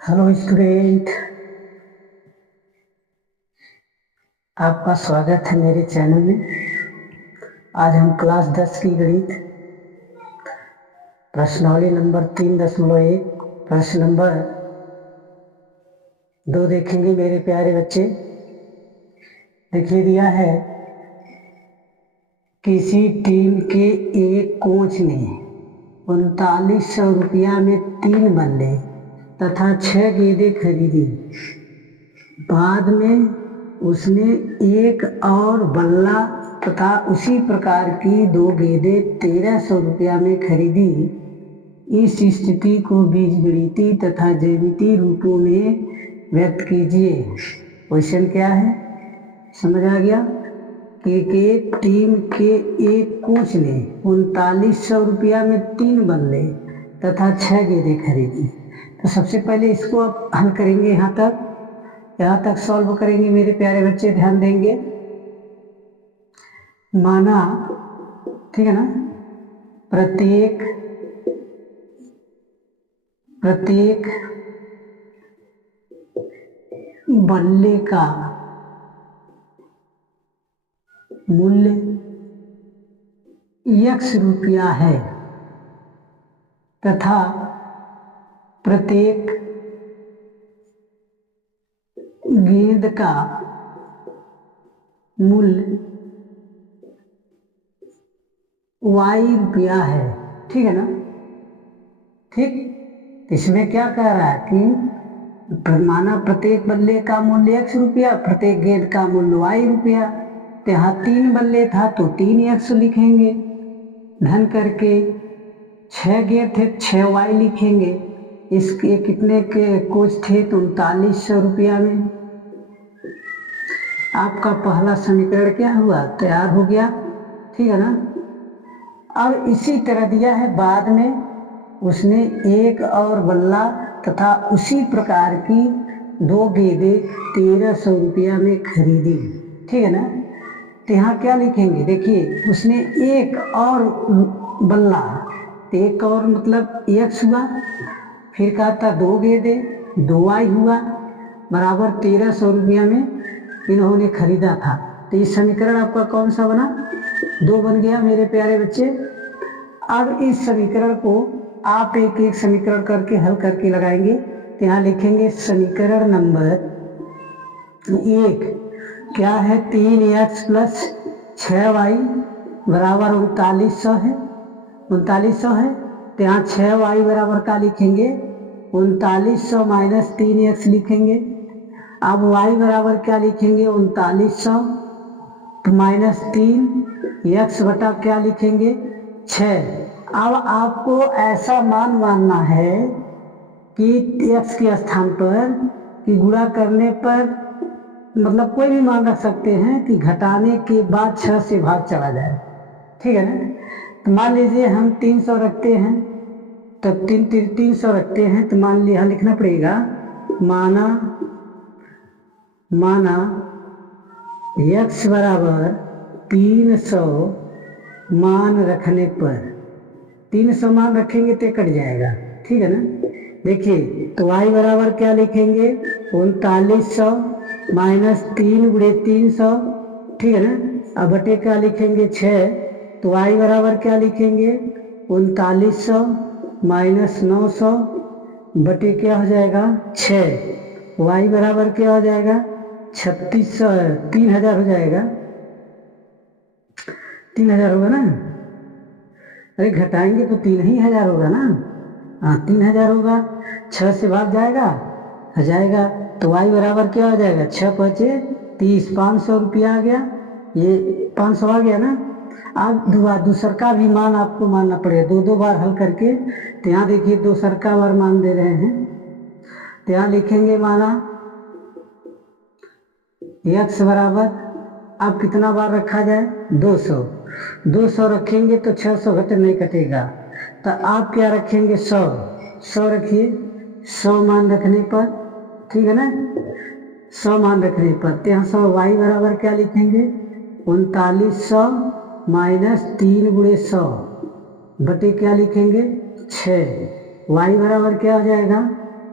Hello student, आपका स्वागत है मेरे चैनल में। आज हम क्लास 10 की गणित प्रश्नावली नंबर 3.1 प्रश्न नंबर 2 देखेंगे मेरे प्यारे बच्चे। देखिए दिया है, किसी टीम के एक कोच ने 3900 रुपया में 3 बल्ले तथा 6 गेंदें खरीदी। बाद में उसने एक और बल्ला तथा उसी प्रकार की 2 गेंदें 1300 रुपया में खरीदी। इस स्थिति को बीजगणितीय तथा ज्यामितीय रूपों में व्यक्त कीजिए। क्वेश्चन क्या है, समझ आ गया? क्रिकेट टीम के एक कोच ने 3900 रुपया में 3 बल्ले तथा 6 गेंदें खरीदी। तो सबसे पहले इसको आप हल करेंगे। यहाँ तक सॉल्व करेंगे मेरे प्यारे बच्चे, ध्यान देंगे। माना, ठीक है ना, प्रत्येक बल्ले का मूल्य x रुपया है तथा प्रत्येक गेंद का मूल्य y रुपया है। ठीक है ना? ठीक, इसमें क्या कह रहा है कि माना प्रत्येक बल्ले का मूल्य x रुपया, प्रत्येक गेंद का मूल्य y रुपया। तो यहाँ 3 बल्ले था तो 3x लिखेंगे, धन करके 6 गेंद थे 6y लिखेंगे। इसके कितने के कोच थे? तो 3900 रुपया में। आपका पहला समीकरण क्या हुआ? तैयार हो गया। ठीक है ना? अब इसी तरह दिया है, बाद में उसने एक और बल्ला तथा उसी प्रकार की 2 गेंदें 1300 रुपया में खरीदी। ठीक है ना? तो यहाँ क्या लिखेंगे? देखिए, उसने एक और बल्ला, एक और मतलब x हुआ, फिर कहा था 2 गेंदें 2y हुआ, बराबर 1300 रुपया में इन्होंने खरीदा था। तो इस समीकरण आपका कौन सा बना? 2 बन गया मेरे प्यारे बच्चे। अब इस समीकरण को आप एक एक समीकरण करके हल करके लगाएंगे। तो यहाँ लिखेंगे समीकरण नंबर 1 क्या है? 3x प्लस 6y बराबर 3900 है। 3900 है तो यहाँ 6y बराबर का लिखेंगे 3900 माइनस 3x लिखेंगे। अब y बराबर क्या लिखेंगे? 3900 माइनस 3x बटा क्या लिखेंगे? 6। अब आपको ऐसा मान मानना है कि x के स्थान पर कि गुणा करने पर, मतलब कोई भी मान रख सकते हैं कि घटाने के बाद 6 से भाग चला जाए। ठीक है ना? तो मान लीजिए हम 300 रखते हैं, तब 300 रखते हैं तो मान लिया लिखना पड़ेगा माना x बराबर 300 मान रखने पर, 300 मान रखेंगे तो कट जाएगा। ठीक है ना? देखिए, तो y बराबर क्या लिखेंगे? 3900 माइनस 3 गुणे 300। ठीक है ना? अब बटे क्या लिखेंगे? 6। तो y बराबर क्या लिखेंगे? 3900 माइनस 900 बटे क्या हो जाएगा? 6। y बराबर क्या हो जाएगा? 3600, 3000 हो जाएगा। 3000 होगा ना? अरे घटाएंगे तो 3000 होगा ना? हाँ, 3000 होगा। 6 से भाग जाएगा, आ जाएगा। तो y बराबर क्या हो जाएगा? 6 पचे 30, 500 रुपया आ गया। ये 500 आ गया ना? अब दूसर का भी मान आपको मानना पड़ेगा, 2 बार हल करके। तो यहाँ देखिए दूसर का बार मान दे रहे हैं। तो यहाँ लिखेंगे माना x बराबर, अब कितना बार रखा जाए? 200। 200 रखेंगे तो 600 घटे नहीं कटेगा, तो आप क्या रखेंगे? 100 रखिए। 100 मान रखने पर, ठीक है ना, 100 मान रखने पर तो यहाँ 100 y बराबर क्या लिखेंगे? 3900 माइनस 3 गुणे 100 बटे क्या लिखेंगे? 6। y बराबर क्या हो जाएगा?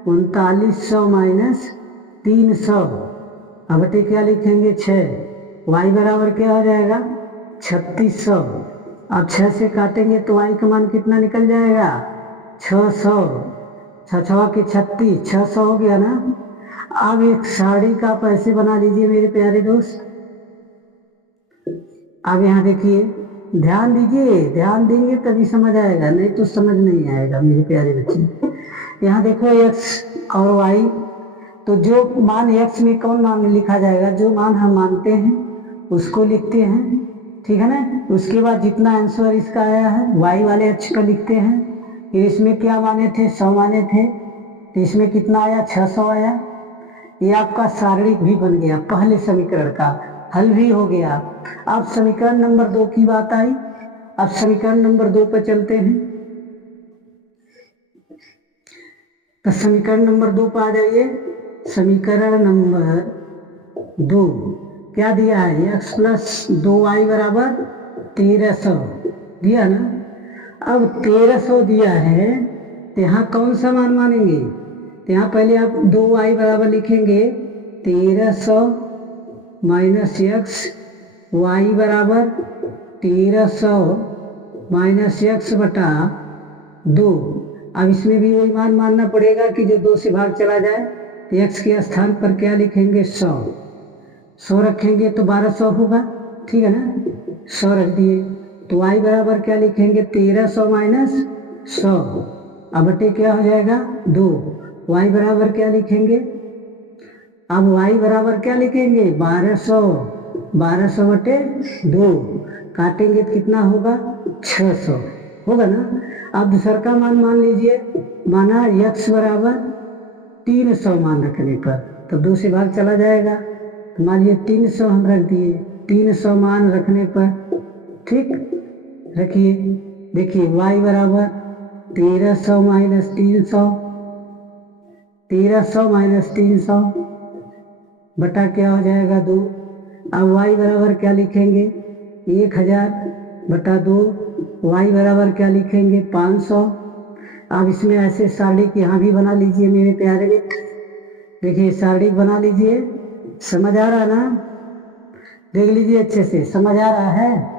3900 माइनस 300, अब बटे क्या लिखेंगे 6, y बराबर क्या हो जाएगा 3600। अब 6 से काटेंगे तो y का मान कितना निकल जाएगा 600, 6 के 36, 600 हो गया ना। अब एक साड़ी का आप ऐसे बना लीजिए मेरे प्यारे दोस्त। अब यहाँ देखिए, ध्यान दीजिए, ध्यान देंगे तभी समझ आएगा, नहीं तो समझ नहीं आएगा मेरे प्यारे बच्चे। यहाँ देखो x और y, तो जो मान x में कौन मान लिखा जाएगा, जो मान हम मानते हैं उसको लिखते हैं, ठीक है ना। उसके बाद जितना आंसर इसका आया है y वाले अक्ष पर लिखते हैं। फिर इसमें क्या माने थे 100 माने थे, तो इसमें कितना आया 600 आया। ये आपका शारीरिक भी बन गया, पहले समीकरण का हल भी हो गया। अब समीकरण नंबर 2 की बात आई। अब समीकरण नंबर 2 पर चलते हैं। तो समीकरण नंबर 2 पर आ जाइए। समीकरण नंबर 2 क्या दिया है, x प्लस 2y बराबर 1300 दिया ना। अब 1300 दिया है तो यहाँ कौन सा मान मानेंगे, तो यहाँ पहले आप 2y बराबर लिखेंगे 1300 माइनस x, y बराबर 1300 माइनस x बटा 2। अब इसमें भी वही मान मानना पड़ेगा कि जो 2 से भाग चला जाए, तो x के स्थान पर क्या लिखेंगे 100 रखेंगे तो 1200 होगा, ठीक है ना। 100 रख दिए तो y बराबर क्या लिखेंगे 1300 माइनस 100, अब बटे क्या हो जाएगा 2। y बराबर क्या लिखेंगे, अब y बराबर क्या लिखेंगे 1200, 1200 बटे 2 काटेंगे तो कितना होगा 600 होगा ना। अब दूसरा का मान मान लीजिए, माना x बराबर 300 मान रखने पर, तो 2 से भाग चला जाएगा, तो मान लीजिए 300 हम रख दिए, 300 मान रखने पर, ठीक रखिए। देखिए y बराबर 1300 माइनस 300, 1300 माइनस 300 बटा क्या हो जाएगा 2। अब y बराबर क्या लिखेंगे 1000 बटा 2, y बराबर क्या लिखेंगे 500। अब इसमें ऐसे सारणिक यहाँ भी बना लीजिए मेरे प्यारे मित्र। देखिए सारणिक बना लीजिए, समझ आ रहा ना, देख लीजिए अच्छे से, समझ आ रहा है।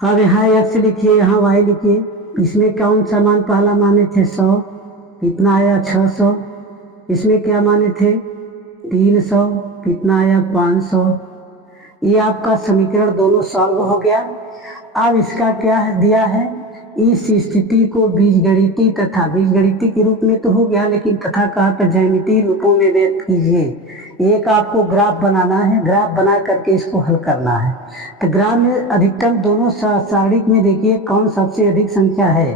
अब यहाँ x लिखिए, यहाँ y लिखिए। इसमें कौन सा मान पहला माने थे 100, कितना आया 600। इसमें क्या माने थे 300, कितना आया 500। ये आपका समीकरण दोनों सॉल्व हो गया। अब इसका क्या है दिया है, इस स्थिति को बीजगणितीय तथा बीजगणितीय के रूप में तो हो गया, लेकिन तथा कहा तो ज्यामितीय रूपों में व्यक्त कीजिए। एक आपको ग्राफ बनाना है, ग्राफ बना करके इसको हल करना है। तो ग्राफ में अधिकतम दोनों सारणिक में देखिए कौन सबसे अधिक संख्या है।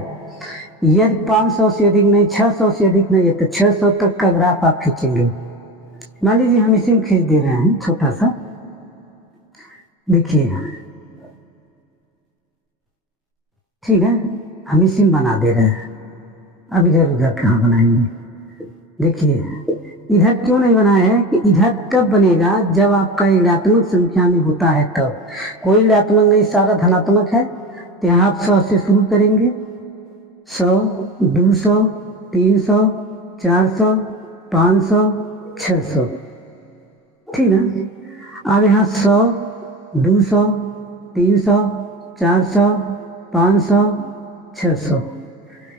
यदि 500 से अधिक नहीं, 600 से अधिक नहीं है, तो 600 तक का ग्राफ आप खींचेंगे। मान लीजिए हम इसी में खींच दे रहे हैं छोटा सा, देखिए ठीक है, हम इसी में बना दे रहे हैं। अब इधर उधर कहाँ बनाएंगे, देखिए इधर क्यों नहीं बनाया है कि इधर तब बनेगा जब आपका ऋणात्मक संख्या में होता है तब। कोई ऋणात्मक नहीं, सारा धनात्मक है, तो यहाँ आप 100 से शुरू करेंगे, 100, 200, 300, 400, 500, 600, ठीक ना। अब यहाँ 100, 200, 300, 400, 500, 600,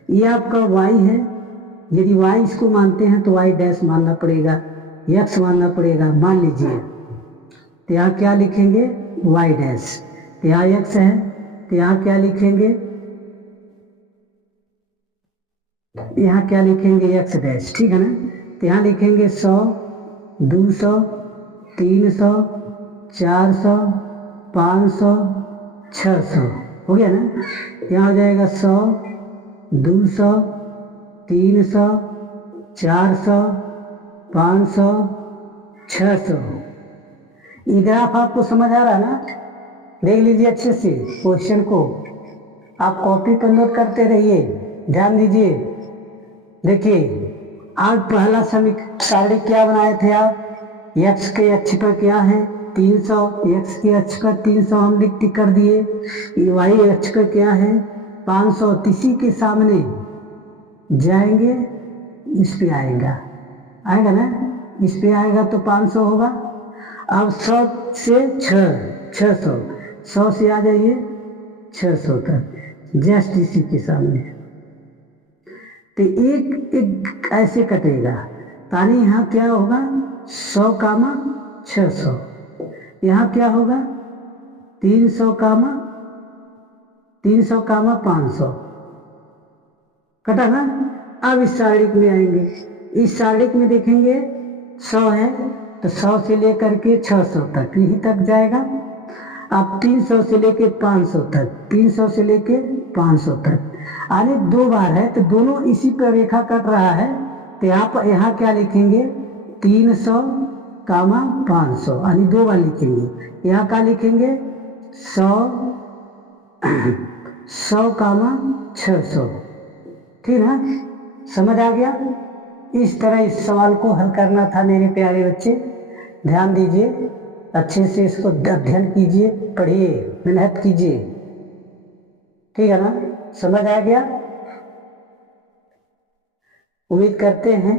ये आपका y है। यदि y इसको मानते हैं तो y डैश मानना पड़ेगा, x मानना पड़ेगा, मान लीजिए। तो यहाँ क्या लिखेंगे y डैश, तो यहाँ x है, तो यहाँ क्या लिखेंगे, यहाँ क्या लिखेंगे x डैश, ठीक है ना। तो यहाँ लिखेंगे 100, 200, 300, 400, 500, 600, हो गया ना। यहाँ हो जाएगा 100, 200, 300, 400, 500, 600। ये ग्राफ आपको समझ आ रहा है ना, देख लीजिए अच्छे से क्वेश्चन को, आप कॉपी पर नोट करते रहिए, ध्यान दीजिए। देखिए आज पहला सारणी क्या बनाए थे आप, x के अक्ष पर क्या है 300, x के अक्ष पर 300 हम लिख कर दिए, y अक्ष पर क्या है 500, इसी के सामने जाएंगे इस पे आएगा ना, इस पे आएगा तो 500 होगा। अब 100 से 600, 100 से आ जाइए 600 तक, जस्ट इसी के सामने। तो एक एक ऐसे कटेगा, यानी यहाँ क्या होगा 100 कामा 600, यहाँ क्या होगा 300 कामा 500, कटा ना। अब इस सारणिक में आएंगे, इस सारणिक में देखेंगे 100 है तो 100 से लेकर के 600 तक यहीं तक जाएगा। अब 300 से लेके 500 तक, 300 से लेके 500 तक, यानी 2 बार है तो दोनों इसी पर रेखा कट रहा है। तो यहाँ क्या लिखेंगे 300 कामा 500, यानी 2 बार लिखेंगे। यहाँ क्या लिखेंगे 100 कामा 600, ठीक है, समझ आ गया। इस तरह इस सवाल को हल करना था मेरे प्यारे बच्चे। ध्यान दीजिए, अच्छे से इसको अध्ययन कीजिए, पढ़िए, मेहनत कीजिए, ठीक है ना, समझ आ गया। उम्मीद करते हैं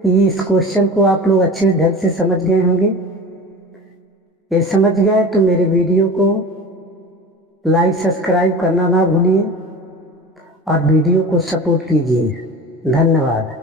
कि इस क्वेश्चन को आप लोग अच्छे ढंग से समझ गए होंगे। ये समझ गए तो मेरे वीडियो को लाइक सब्सक्राइब करना ना भूलिए और वीडियो को सपोर्ट कीजिए। धन्यवाद।